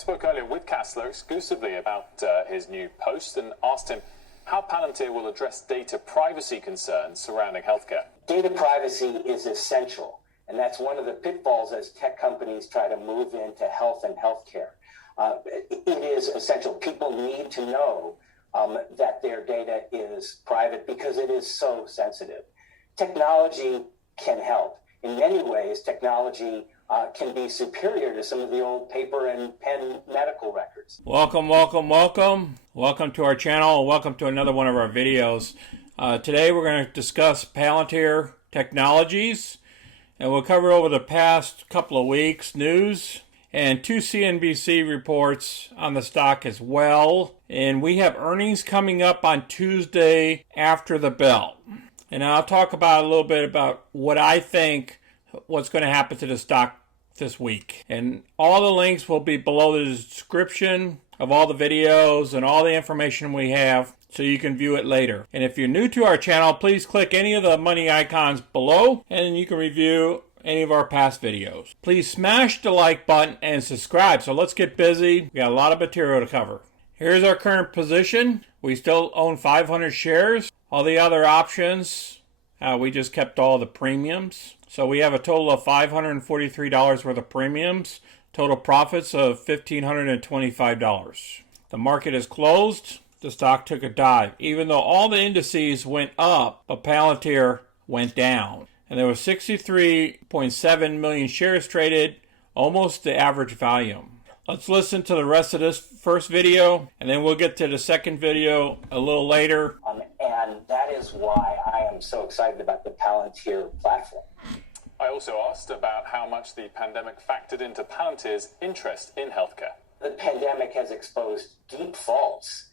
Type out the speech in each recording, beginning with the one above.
spoke earlier with Kastler exclusively about his new post and asked him how Palantir will address data privacy concerns surrounding healthcare. Data privacy is essential, and that's one of the pitfalls as tech companies try to move into health and healthcare. It is essential. People need to know that their data is private because it is so sensitive. Technology can help. In many ways, technology can be superior to some of the old paper and pen medical records. Welcome to our channel. Welcome to another one of our videos. Today we're going to discuss Palantir Technologies, and we'll cover over the past couple of weeks news and 2 CNBC reports on the stock as well. And we have earnings coming up on Tuesday after the bell. And I'll talk about a little bit about what I think what's going to happen to the stock this week. And all the links will be below the description of all the videos and all the information we have, so you can view it later. And if you're new to our channel, please click any of the money icons below and you can review any of our past videos. Please smash the like button and subscribe. So let's get busy. We got a lot of material to cover. Here's our current position. We still own 500 shares. All the other options, we just kept all the premiums. So we have a total of $543 worth of premiums. Total profits of $1,525. The market is closed. The stock took a dive. Even though all the indices went up, but Palantir went down. And there was 63.7 million shares traded, almost the average volume. Let's listen to the rest of this first video, and then we'll get to the second video a little later. And that is why I am so excited about the Palantir platform. I also asked about how much the pandemic factored into Palantir's interest in healthcare. The pandemic has exposed deep faults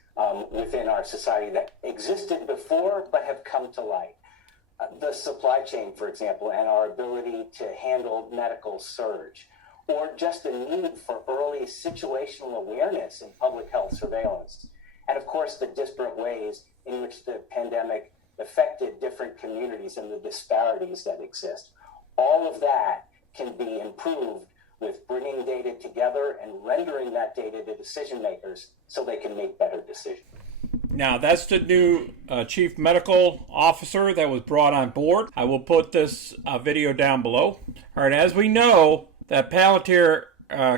within our society that existed before but have come to light. The supply chain, for example, and our ability to handle medical surge, or just the need for early situational awareness in public health surveillance. And of course, the disparate ways in which the pandemic affected different communities and the disparities that exist. All of that can be improved with bringing data together and rendering that data to decision makers so they can make better decisions. Now, that's the new chief medical officer that was brought on board. I will put this video down below. All right, as we know, that Palantir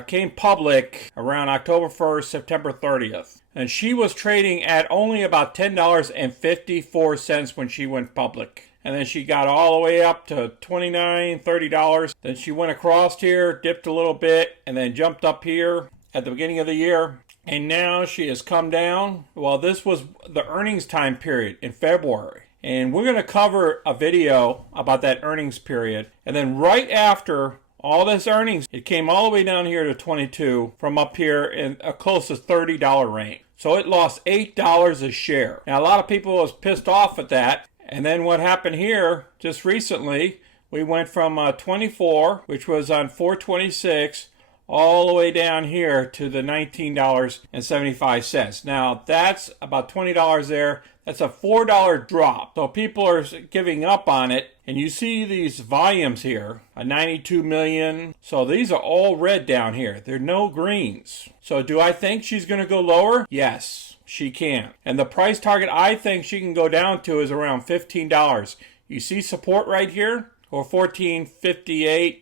came public around October 1st, September 30th. And she was trading at only about $10.54 when she went public. And then she got all the way up to $29, $30. Then she went across here, dipped a little bit, and then jumped up here at the beginning of the year. And now she has come down. Well, this was the earnings time period in February. And we're going to cover a video about that earnings period. And then right after all this earnings, it came all the way down here to 22 from up here in a close to $30 range. So it lost $8 a share. Now, a lot of people was pissed off at that. And then what happened here just recently, we went from 24, which was on 426, all the way down here to the $19.75. Now, that's about $20 there. That's a $4 drop. So people are giving up on it. And you see these volumes here, a 92 million. So these are all red down here. There are no greens. So do I think she's going to go lower? Yes, she can. And the price target I think she can go down to is around $15. You see support right here, or $14.58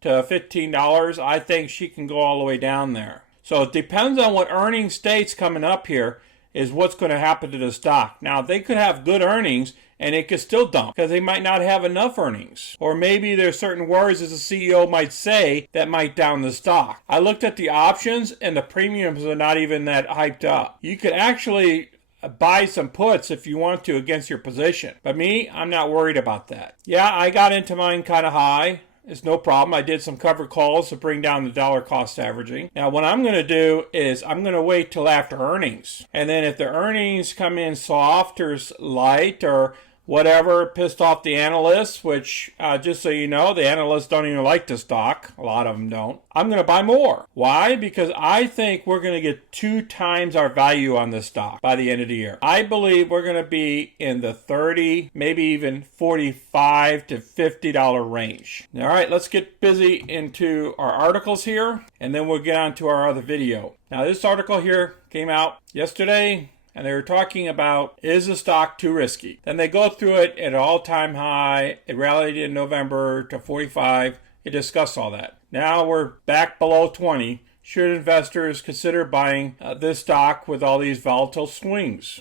to $15. I think she can go all the way down there. So it depends on what earnings states coming up here is what's going to happen to the stock. Now, they could have good earnings and it could still dump because they might not have enough earnings. Or maybe there's certain words as a CEO might say that might down the stock. I looked at the options and the premiums are not even that hyped up. You could actually buy some puts if you want to against your position. But me, I'm not worried about that. Yeah, I got into mine kind of high. It's no problem. I did some covered calls to bring down the dollar cost averaging. Now, what I'm going to do is I'm going to wait till after earnings. And then if the earnings come in soft or light or whatever, pissed off the analysts, which, just so you know, the analysts don't even like the stock. A lot of them don't. I'm going to buy more. Why? Because I think we're going to get 2 times our value on this stock by the end of the year. I believe we're going to be in the $30, maybe even $45 to $50 range. All right, let's get busy into our articles here, and then we'll get on to our other video. Now, this article here came out yesterday, and they were talking about, is the stock too risky? Then they go through it at an all-time high. It rallied in November to 45. It discussed all that. Now we're back below 20. Should investors consider buying this stock with all these volatile swings?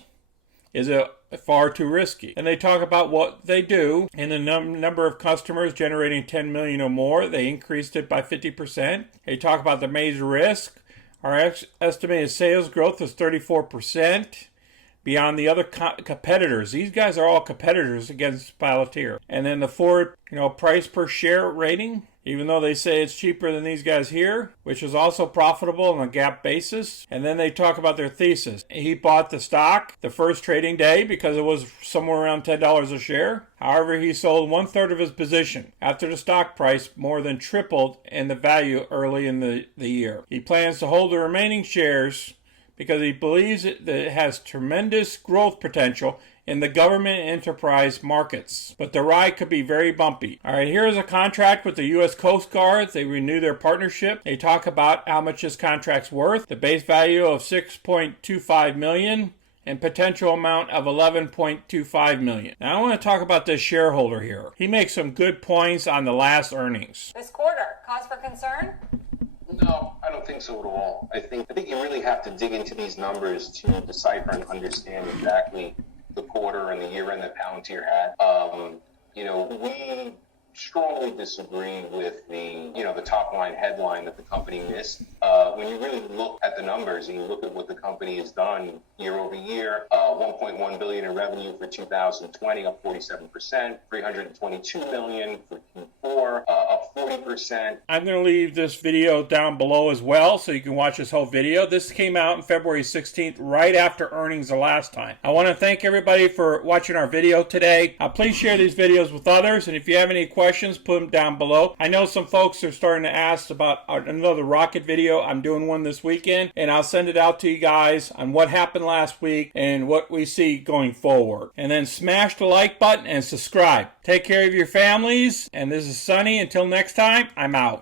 Is it far too risky? And they talk about what they do. In the number of customers generating 10 million or more, they increased it by 50%. They talk about the major risk. Our estimated sales growth is 34% beyond the other competitors. These guys are all competitors against Palantir. And then the forward, price per share rating, even though they say it's cheaper than these guys here, which is also profitable on a GAAP basis. And then they talk about their thesis. He bought the stock the first trading day because it was somewhere around $10 a share. However, he sold 1/3 of his position after the stock price more than tripled in the value early in the year. He plans to hold the remaining shares because he believes that it has tremendous growth potential in the government and enterprise markets. But the ride could be very bumpy. All right, here's a contract with the U.S. Coast Guard. They renew their partnership. They talk about how much this contract's worth. The base value of $6.25 million and potential amount of $11.25 million. Now I want to talk about this shareholder here. He makes some good points on the last earnings. This quarter, cause for concern? No, I don't think so at all. I think you really have to dig into these numbers to decipher and understand exactly the quarter and the year end that Palantir had. We strongly disagree with the top line headline that the company missed. When you really look at the numbers and you look at what the company has done year over year, 1.1 billion in revenue for 2020, up 47%, 322 million for Q4, up 40%. I'm going to leave this video down below as well so you can watch this whole video. This came out on February 16th, right after earnings the last time. I want to thank everybody for watching our video today. Please share these videos with others, and if you have any questions, put them down below. I know some folks are starting to ask about another rocket video. I'm doing one this weekend, and I'll send it out to you guys on what happened last week and what we see going forward. And then smash the like button and subscribe. Take care of your families, and this is Sonny. Until next time, I'm out.